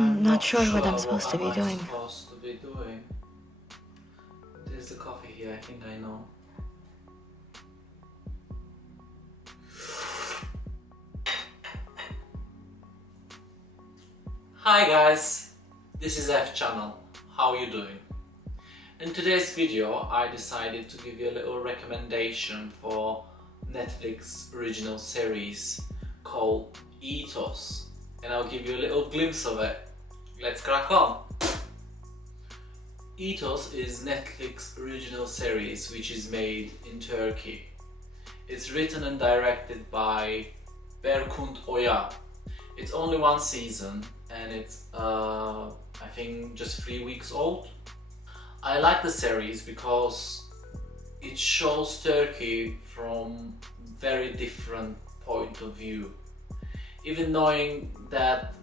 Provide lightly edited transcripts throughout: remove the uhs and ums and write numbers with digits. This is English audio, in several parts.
I'm not sure what I'm what supposed to be doing. There's the coffee here, I think I know. Hi guys, this is F channel. How are you doing? In today's video I decided to give you a little recommendation for Netflix original series called Ethos, and I'll give you a little glimpse of it. Let's crack on! Ethos is Netflix original series which is made in Turkey. It's written and directed by Berkunt Oya. It's only one season and it's I think just 3 weeks old. I like the series because it shows Turkey from very different point of view. Even knowing that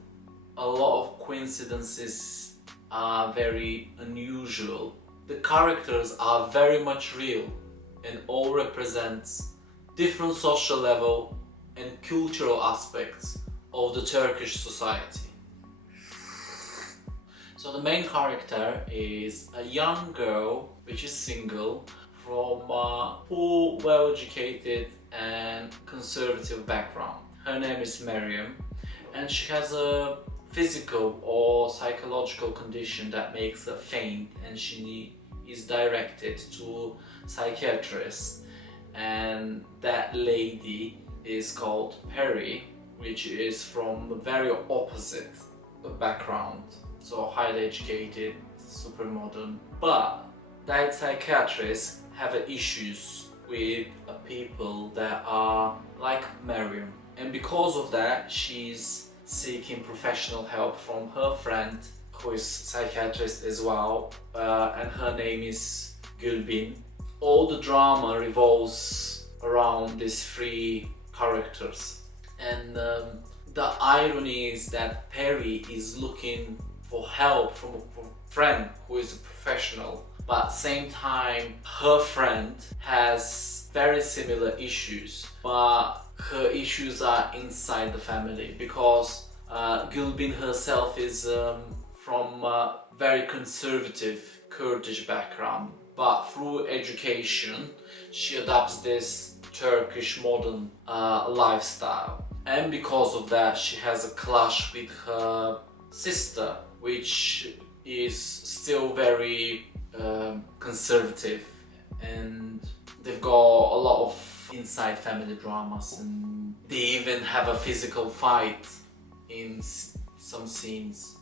a lot of coincidences are very unusual, the characters are very much real and all represents different social level and cultural aspects of the Turkish society. So the main character is a young girl which is single from a poor, well-educated and conservative background. Her name is Miriam and she has a physical or psychological condition that makes her faint, and she is directed to a psychiatrist, and that lady is called Perry, which is from a very opposite background, so highly educated, super modern. But that psychiatrists have issues with people that are like Miriam, and because of that she's seeking professional help from her friend who is psychiatrist as well, and her name is Gülbin. All the drama revolves around these three characters, and the irony is that Perry is looking for help from a friend who is a professional, but at the same time her friend has very similar issues, but her issues are inside the family because Gülbin herself is from a very conservative Kurdish background, but through education she adopts this Turkish modern lifestyle, and because of that she has a clash with her sister, which is still very conservative, and they've got a lot of inside family dramas, and they even have a physical fight in some scenes.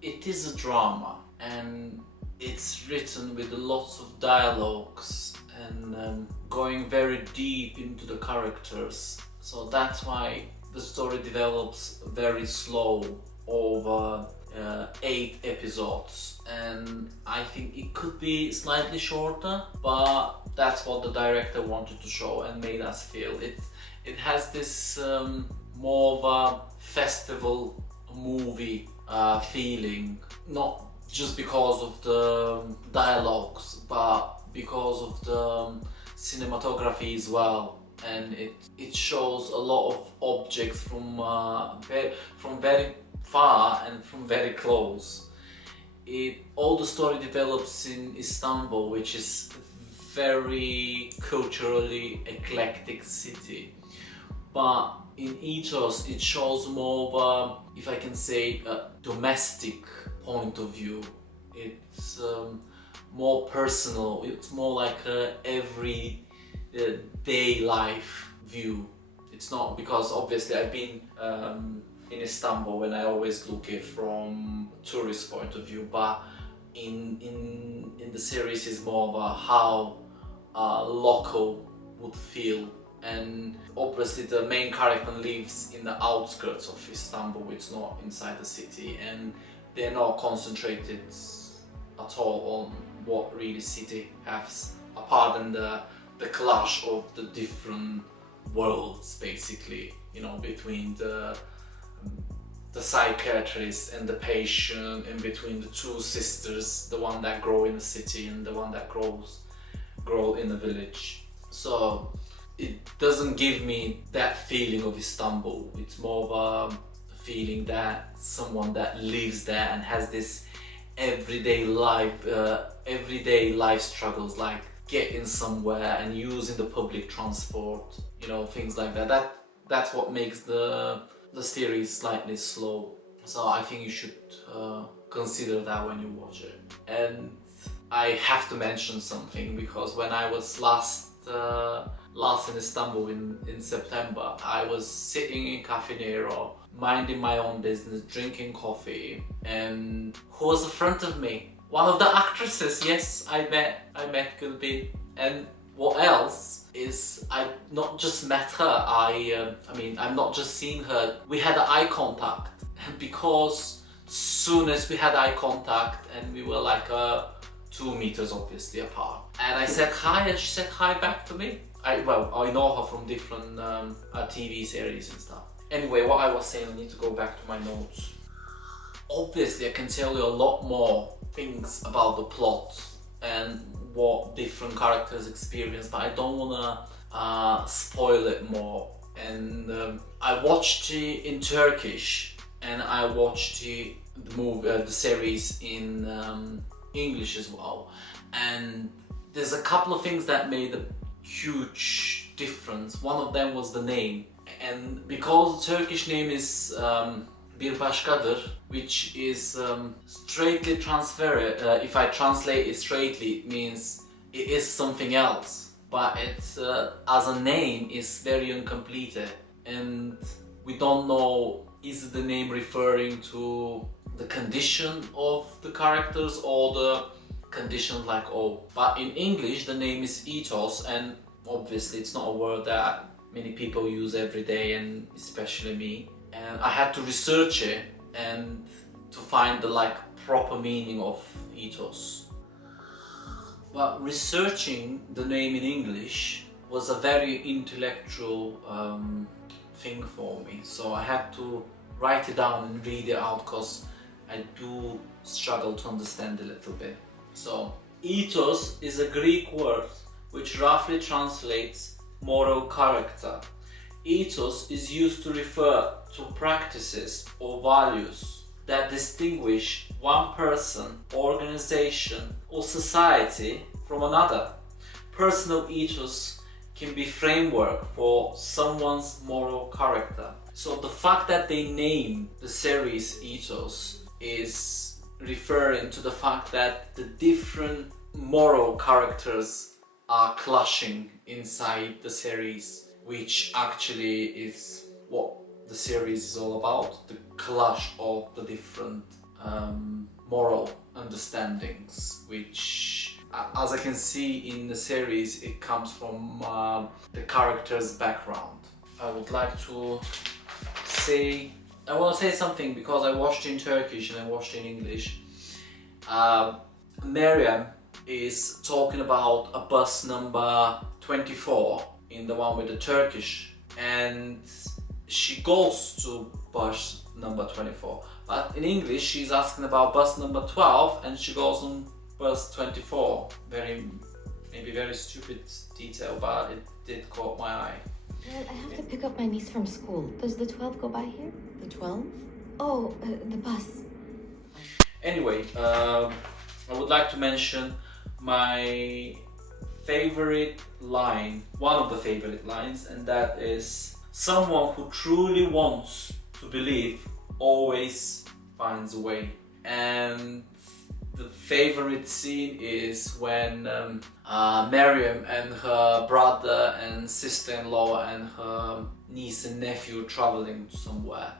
It is a drama and it's written with lots of dialogues and going very deep into the characters, so that's why the story develops very slow over 8 episodes, and I think it could be slightly shorter, but that's what the director wanted to show and made us feel. It has this more of a festival movie feeling, not just because of the dialogues, but because of the cinematography as well, and it shows a lot of objects from very far and from very close. All the story develops in Istanbul, which is very culturally eclectic city, but in Ethos it shows more of a, if I can say, a domestic point of view. It's more personal, it's more like a everyday life view. It's not, because obviously I've been in Istanbul and I always look at it from a tourist point of view, but in the series is more of a how a local would feel. And obviously the main character lives in the outskirts of Istanbul, it's not inside the city, and they're not concentrated at all on what really city has, apart than the clash of the different worlds, basically, you know, between the psychiatrist and the patient, and between the two sisters, the one that grow in the city and the one that grow in the village. So it doesn't give me that feeling of Istanbul. It's more of a feeling that someone that lives there and has this everyday life struggles, like getting somewhere and using the public transport, things like that. That's what makes the series slightly slow. So I think you should consider that when you watch it. And I have to mention something, because when I was last in Istanbul in September, I was sitting in Cafe Nero, minding my own business, drinking coffee, and who was in front of me? One of the actresses. Yes, I met Gulbin. And what else is, I not just met her, I'm not just seeing her, we had eye contact. And because as soon as we had eye contact, and we were like 2 meters obviously apart, and I said hi and she said hi back to me. I know her from different TV series and stuff. Anyway, what I was saying, I need to go back to my notes. Obviously I can tell you a lot more things about the plot and what different characters experience, but I don't want to spoil it more. And I watched it in Turkish, and I watched the series in English as well, and there's a couple of things that made a huge difference. One of them was the name, and because the Turkish name is Bir Baskadir, which is straightly transferred, if I translate it straightly, it means it is something else, but it's as a name is very incomplete, and we don't know, is the name referring to the condition of the characters or the condition like but in English the name is Ethos, and obviously it's not a word that many people use every day, and especially me, and I had to research it and to find the proper meaning of Ethos. But researching the name in English was a very intellectual thing for me, so I had to write it down and read it out, because I do struggle to understand a little bit. So, ethos is a Greek word which roughly translates moral character. Ethos is used to refer to practices or values that distinguish one person, organization, or society from another. Personal ethos can be framework for someone's moral character. So the fact that they name the series Ethos is referring to the fact that the different moral characters are clashing inside the series, which actually is what the series is all about, the clash of the different moral understandings, white, as I can see in the series, it comes from the character's background. I would like to I want to say something, because I watched in Turkish and I watched in English. Meryem is talking about a bus number 24 in the one with the Turkish, and she goes to bus number 24. But in English she's asking about bus number 12 and she goes on bus 24. Maybe very stupid detail, but it did caught my eye. Dad, I have to pick up my niece from school. Does the 12 go by here? The 12? Oh, the bus. Anyway, I would like to mention my favorite line, one of the favorite lines, and that is, someone who truly wants to believe always finds a way. And the favorite scene is when Meryem and her brother and sister-in-law and her niece and nephew traveling somewhere.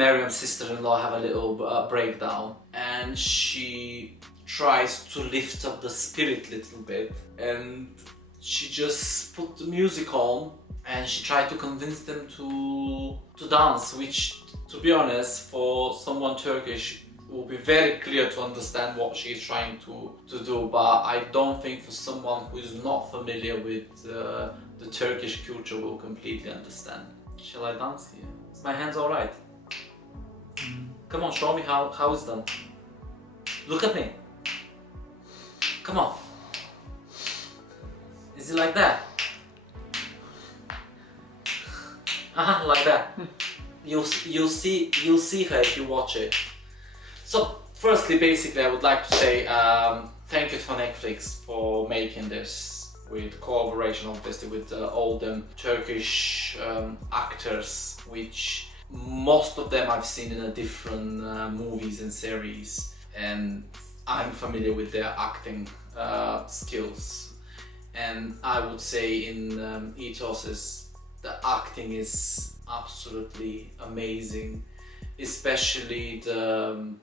Meryem's sister-in-law have a little breakdown, and she tries to lift up the spirit a little bit, and she just put the music on and she tried to convince them to dance, which, to be honest, for someone Turkish will be very clear to understand what she's trying to do, but I don't think for someone who is not familiar with the Turkish culture will completely understand. Shall I dance here? Is my hands alright? Come on, show me how it's done. Look at me. Come on. Is it like that? Like that. you'll see her if you watch it. So firstly, basically, I would like to say thank you for Netflix for making this with collaboration, obviously, with all them Turkish actors, which most of them I've seen in a different movies and series, and I'm familiar with their acting skills. And I would say in Ethos, the acting is absolutely amazing, especially the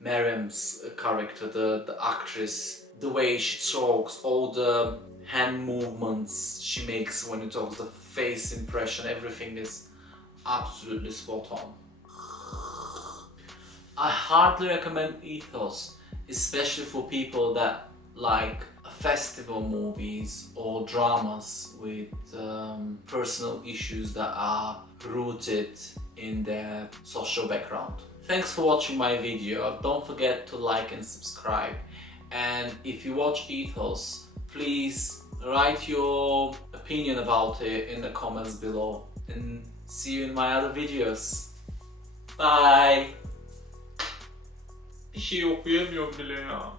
Miriam's character, the actress, the way she talks, all the hand movements she makes when it talks, the face impression, everything is absolutely spot on. I hardly recommend Ethos, especially for people that like festival movies or dramas with personal issues that are rooted in their social background. Thanks for watching my video. Don't forget to like and subscribe. And if you watch Ethos, please write your opinion about it in the comments below. And see you in my other videos. Bye! Bir şey okuyamıyorum bile ya.